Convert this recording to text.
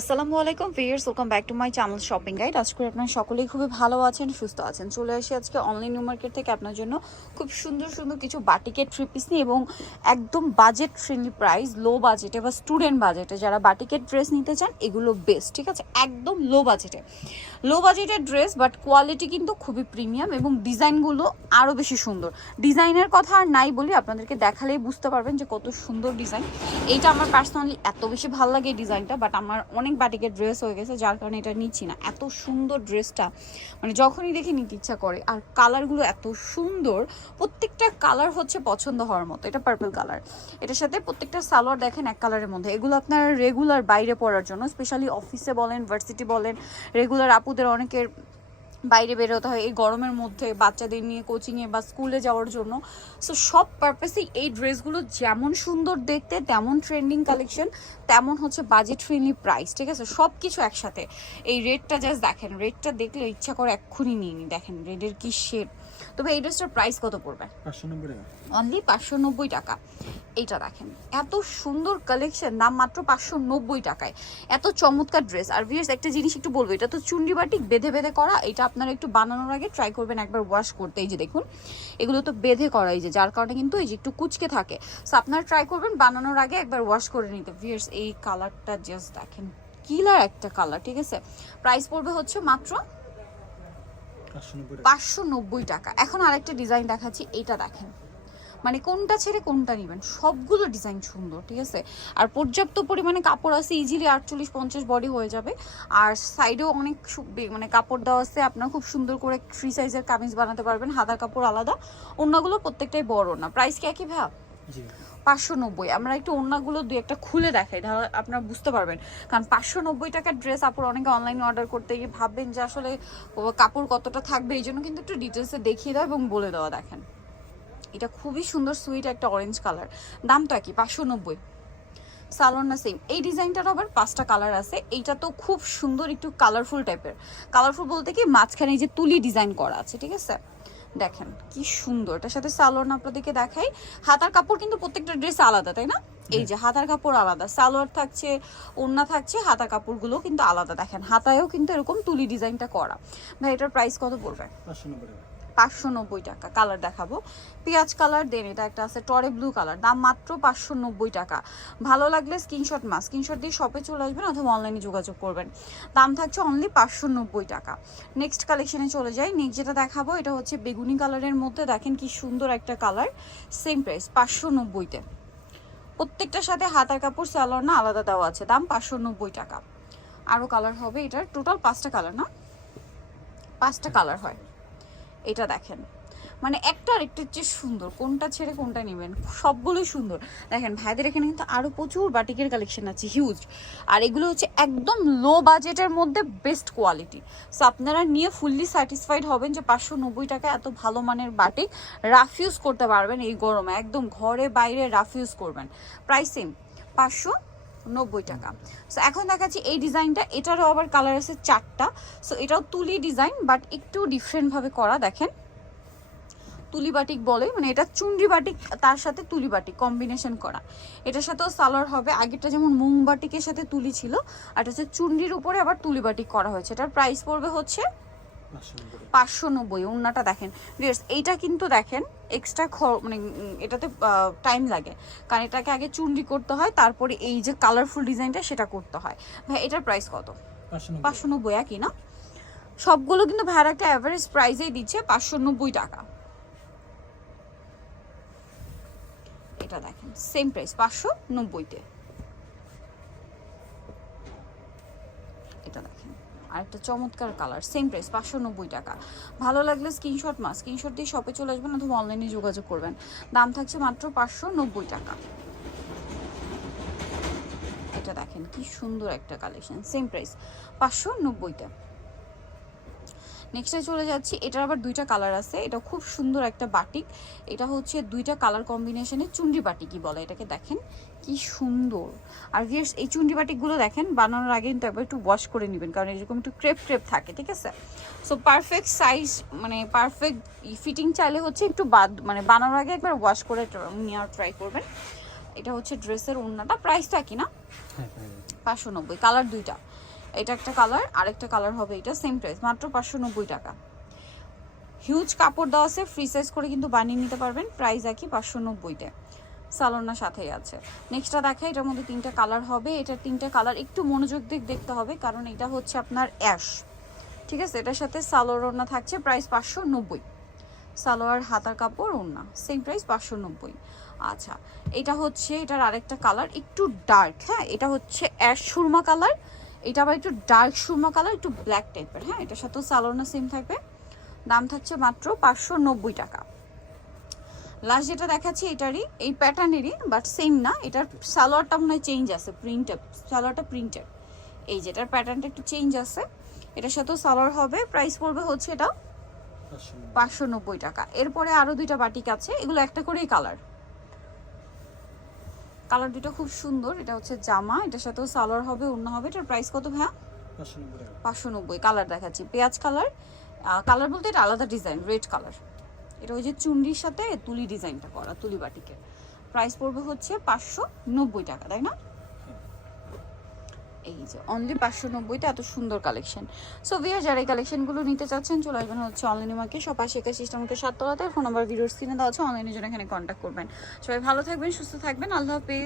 আসসালামু আলাইকুম viewers welcome back to my channel shopping guide আজ করে আপনারা সকলেই খুবই ভালো আছেন, সুস্থ আছেন। চলে আসি আজকে অনলাইন নিউ মার্কেট থেকে আপনার জন্য খুব সুন্দর সুন্দর কিছু বাটিকের থ্রি পিস নিয়ে এবং একদম বাজেট ফ্রেন্ডলি প্রাইস লো বাজেটে বা স্টুডেন্ট বাজেটে যারা বাটিকের ড্রেস নিতে চান, এগুলো বেস্ট ঠিক আছে? একদম লো বাজেটে লো বাজেটের ড্রেস বাট কোয়ালিটি কিন্তু খুবই প্রিমিয়াম এবং ডিজাইনগুলো আরও বেশি সুন্দর। ডিজাইনের কথা আর নাই বলি আপনাদেরকে দেখালেই বুঝতে পারবেন যে কত সুন্দর ডিজাইন এইটা আমার পার্সোনালি এত বেশি ভালো লাগে এই ডিজাইনটা বাট আমার অনেক বাটিকের ড্রেস হয়ে গেছে, যার কারণে এটা নিচ্ছি না। এত সুন্দর ড্রেসটা মানে যখনই দেখি নিতে ইচ্ছা করে, আর কালারগুলো এত সুন্দর, প্রত্যেকটা কালার হচ্ছে পছন্দ হওয়ার মতো। এটা পার্পল কালার এটার সাথে প্রত্যেকটা সালোয়ার দেখেন এক কালারের মধ্যে। এগুলো আপনার রেগুলার বাইরে পড়ার জন্য স্পেশালি অফিসে বলেন ভার্সিটি বলেন রেগুলার আপুদের অনেকের বাইরে বেরোতে হয় এই গরমের মধ্যে বাচ্চাদের নিয়ে কোচিংয়ে বা স্কুলে যাওয়ার জন্য। সো সব পারপাসেই এই ড্রেসগুলো যেমন সুন্দর দেখতে, তেমন ট্রেন্ডিং কালেকশন তেমন হচ্ছে বাজেট ফ্রেন্ডলি প্রাইস ঠিক আছে? সব কিছু একসাথে। এই রেটটা জাস্ট দেখেন। রেটটা দেখলে ইচ্ছা করে এক্ষুনি নিয়ে নি দেখেন রেডের কি শেড তবে এই ড্রেসটার প্রাইস কত পড়বে? অনলি পাঁচশো নব্বই টাকা। এইটা দেখেন এত সুন্দর কালেকশন দাম মাত্র পাঁচশো নব্বই টাকায়। এত চমৎকার ড্রেস আর ভিয়ার্স একটা জিনিস একটু বলব এটা তো চুন্ডি বাটিক বেঁধে বেঁধে করা এটা আপনারা একটু বানানোর আগে ট্রাই করবেন একবার ওয়াশ করতে। এই যে দেখুন এগুলো তো বেঁধে করা এই যে যার কারণে কিন্তু এই যে একটু কুচকে থাকে। সো আপনারা ট্রাই করবেন বানানোর আগে একবার ওয়াশ করে নিতে। ভিয়ার্স এই কালারটা জাস্ট দেখেন কিলার একটা কালার ঠিক আছে? প্রাইস পড়বে হচ্ছে মাত্র পাঁচশো নব্বই টাকা। এখন আরেকটা ডিজাইন দেখাচ্ছি, এইটা দেখেন। মানে কোনটা ছেড়ে কোনটা নেবেন? সবগুলো ডিজাইন সুন্দর, ঠিক আছে? আর পর্যাপ্ত পরিমাণে কাপড় আছে ইজিলি আটচল্লিশ, পঞ্চাশ বডি হয়ে যাবে। আর সাইডেও অনেক মানে কাপড় দেওয়া আছে, আপনার খুব সুন্দর করে ফ্রি সাইজের কামিজ বানাতে পারবেন, হাতার কাপড় আলাদা। অন্যগুলো প্রত্যেকটাই বড় না। প্রাইস কি একই ভাব পাঁচশো নব্বই। আমরা একটু অন্যগুলো দুই একটা খুলে দেখাই, তাহলে আপনারা বুঝতে পারবেন। কারণ পাঁচশো নব্বই টাকার ড্রেস আপনার অনেকে অনলাইনে অর্ডার করতে গিয়ে ভাববেন যে আসলে কাপড় কতটা থাকবে, এই জন্য কিন্তু একটু ডিটেলসে দেখিয়ে দেওয়া এবং বলে দেওয়া দেখেন। এটা খুবই সুন্দর সুইট একটা অরেঞ্জ কালার দাম তো একই পাঁচশো নব্বই। সালোয়ার না সেম এই ডিজাইনটার আবার পাঁচটা কালার আছে। এইটা তো খুব সুন্দর একটু কালারফুল টাইপের কালারফুল বলতে কি, মাঝখানে এই যে তুলি ডিজাইন করা আছে, ঠিক আছে? দেখেন কি সুন্দর। এটার সাথে সালোয়ার না আপনাদেরকে দেখাই। হাতার কাপড় কিন্তু প্রত্যেকটা ড্রেস আলাদা তাই না? এই যে হাতার কাপড় আলাদা সালোয়ার থাকছে ওড়না থাকছে হাতার কাপড়গুলো কিন্তু আলাদা। দেখেন হাতায়ও কিন্তু এরকম তুলি ডিজাইনটা করা। ভাই এটার প্রাইস কত পড়বে পাঁচশো নব্বই টাকা কালার দেখাবো। পেঁয়াজ কালার দেন এটা একটা আছে টরে ব্লু কালার দাম মাত্র পাঁচশো নব্বই টাকা। ভালো লাগলে স্ক্রিনশট মাস স্ক্রিনশট দিয়ে শপে চলে আসবেন অথবা অনলাইনে যোগাযোগ করবেন। দাম থাকছে অনলি পাঁচশো নব্বই টাকা। নেক্সট কালেকশনে চলে যাই নেক্সট যেটা দেখাবো এটা হচ্ছে বেগুনি কালারের মধ্যে দেখেন কি সুন্দর একটা কালার সেম প্রাইস পাঁচশো নব্বইতে প্রত্যেকটার সাথে হাতার কাপড় স্যালোর না আলাদা দেওয়া আছে, দাম পাঁচশো নব্বই টাকা। আরও কালার হবে এটার টোটাল পাঁচটা কালার না? পাঁচটা কালার হয়। এটা দেখেন। মানে একটা আরেকটার চেয়ে সুন্দর, কোনটা ছেড়ে কোনটা নেবেন, সবগুলোই সুন্দর। দেখেন, ভাইদের এখানে কিন্তু আরও প্রচুর বাটিকের কালেকশন আছে হিউজ আর এগুলো হচ্ছে একদম লো বাজেটের মধ্যে বেস্ট কোয়ালিটি সো আপনারা নিয়ে ফুললি স্যাটিসফাইড হবেন যে পাঁচশো নব্বই টাকা এত ভালো মানের বাটিক রাফ ইউজ করতে পারবেন এই গরমে। একদম ঘরে বাইরে রাফ ইউজ করবেন। প্রাইস সেম পাঁচশো নব্বই টাকা। সো এখন দেখাচ্ছি এই ডিজাইনটা, এটারও আবার কালার আছে চারটা। সো এটাও তুলি ডিজাইন বাট একটু ডিফারেন্টভাবে করা, দেখেন। তুলি বাটিক বলে মানে এটা চুনরি বাটিক তার সাথে তুলি বাটিক কম্বিনেশন করা। এটার সাথেও সালোয়ার হবে, আগেরটা যেমন মুং বাটিকের সাথে তুলি ছিল, আর এটা হচ্ছে চুনরির উপরে আবার তুলি বাটিক করা হয়েছে। এটার প্রাইস পড়বে হচ্ছে পাঁচশো নব্বই টাকা ওড়নাটা দেখেন। ভিউয়ার্স এইটা কিন্তু দেখেন এক্সট্রা মানে এটাতে টাইম লাগে। কারণ এটাকে আগে চুনরি করতে হয় তারপরে এই যে কালারফুল ডিজাইনটা সেটা করতে হয়। ভাই এটার প্রাইস কত? পাঁচশো নব্বই। পাঁচশো নব্বই একই না? সবগুলো কিন্তু ভাইয়ার একটা অ্যাভারেজ প্রাইসেই দিচ্ছে পাঁচশো নব্বই টাকা। এটা দেখেন সেম প্রাইস পাঁচশো নব্বইতে। এটা দেখেন। আরেকটা চমৎকার কালার সেম প্রাইস পাঁচশো নব্বই টাকা। ভালো লাগলে স্ক্রিনশট মা স্ক্রিনশট দিয়ে শপে চলে আসবেন অথবা অনলাইনে যোগাযোগ করবেন। দাম থাকছে মাত্র পাঁচশো নব্বই টাকা। এটা দেখেন, কি সুন্দর একটা কালেকশন সেম প্রাইস পাঁচশো নব্বইটা নেক্সটে চলে যাচ্ছি এটার আবার দুইটা কালার আছে এটা খুব সুন্দর একটা বাটিক এটা হচ্ছে দুইটা কালার কম্বিনেশনে চুন্ডি বাটিকই বলে এটাকে দেখেন কি সুন্দর। আর ভিয়ার্স এই চুন্ডি বাটিকগুলো দেখেন বানানোর আগে কিন্তু একবার একটু ওয়াশ করে নেবেন কারণ এরকম একটু ক্রেপ ক্রেপ থাকে ঠিক আছে? সো পারফেক্ট সাইজ মানে পারফেক্ট ফিটিং চাইলে হচ্ছে একটু বাদ মানে বানানোর আগে একবার ওয়াশ করে নেওয়ার ট্রাই করবেন। এটা হচ্ছে ড্রেসের ওড়নাটা প্রাইসটা কি না? হ্যাঁ যাবে। পাঁচশো নব্বই কালার দুইটা। এটা একটা কালার আরেকটা কালার হবে এটা সেম প্রাইস মাত্র পাঁচশো নব্বই টাকা। হিউজ কাপড় দেওয়া আছে ফ্রি সাইজ করে কিন্তু বানিয়ে নিতে পারবেন প্রাইস একই পাঁচশো নব্বইতে। সালোনার সাথেই আছে। নেক্সটটা দেখা, এটার মধ্যে তিনটা কালার হবে, এটার তিনটা কালার একটু মনোযোগ দিক দেখতে হবে, কারণ এটা হচ্ছে আপনার অ্যাশ ঠিক আছে? এটার সাথে সালোয়ার থাকছে প্রাইস পাঁচশো নব্বই। সালোয়ার হাতার কাপড়, ওড়না সেম প্রাইস পাঁচশো নব্বই। আচ্ছা এটা হচ্ছে, এটার আরেকটা কালার একটু ডার্ক হ্যাঁ? এটা হচ্ছে অ্যাশ সুরমা কালার এটা আবার একটু ডার্ক সুরমা কালার একটু ব্ল্যাক টাইপের হ্যাঁ? এটার সাথেও সালোয়ার না সেম থাকবে। দাম থাকছে মাত্র পাঁচশো নব্বই টাকা। লাস্ট যেটা দেখাচ্ছি এটারই এই প্যাটার্নেরই বাট সেম না। এটার সালোয়ারটা মনে হয় চেঞ্জ আছে প্রিন্ট সালোয়ারটা প্রিন্টেড এই যেটার প্যাটার্নটা একটু চেঞ্জ আছে। এটার সাথেও সালোয়ার হবে প্রাইস পড়বে হচ্ছে এটা পাঁচশো নব্বই। টাকা। এরপরে আরও দুইটা বাটিক আছে এগুলো একটা করেই কালার কালার দুটো খুব সুন্দর এটা হচ্ছে জামা এটার সাথেও সালোয়ার হবে অন্য হবে এটার প্রাইস কত ভাইয়া? পাঁচশো নব্বই কালার দেখাচ্ছি। পেঁয়াজ কালার কালার বলতে এটা আলাদা ডিজাইন রেড কালার এটা ওই যে চুন্ডির সাথে তুলি ডিজাইনটা করা তুলি বাটিকে প্রাইস পড়বে হচ্ছে পাঁচশো নব্বই টাকা তাই না? এই যে অনলি পাঁচশো নব্বইতে এত সুন্দর কালেকশন সো ভিয়া যারা এই কালেকশনগুলো নিতে চাচ্ছেন, চলে আসবেন হচ্ছে অনলাইনে মাকে সব পাশে একা সিস্টেমকে সাততলাতে। ফোন নাম্বার ভিডিওর স্ক্রিনে দেওয়া আছে অনলাইনে জন্য এখানে কন্ট্যাক্ট করবেন। সবাই ভালো থাকবেন, সুস্থ থাকবেন, আল্লাহ হাফিজ।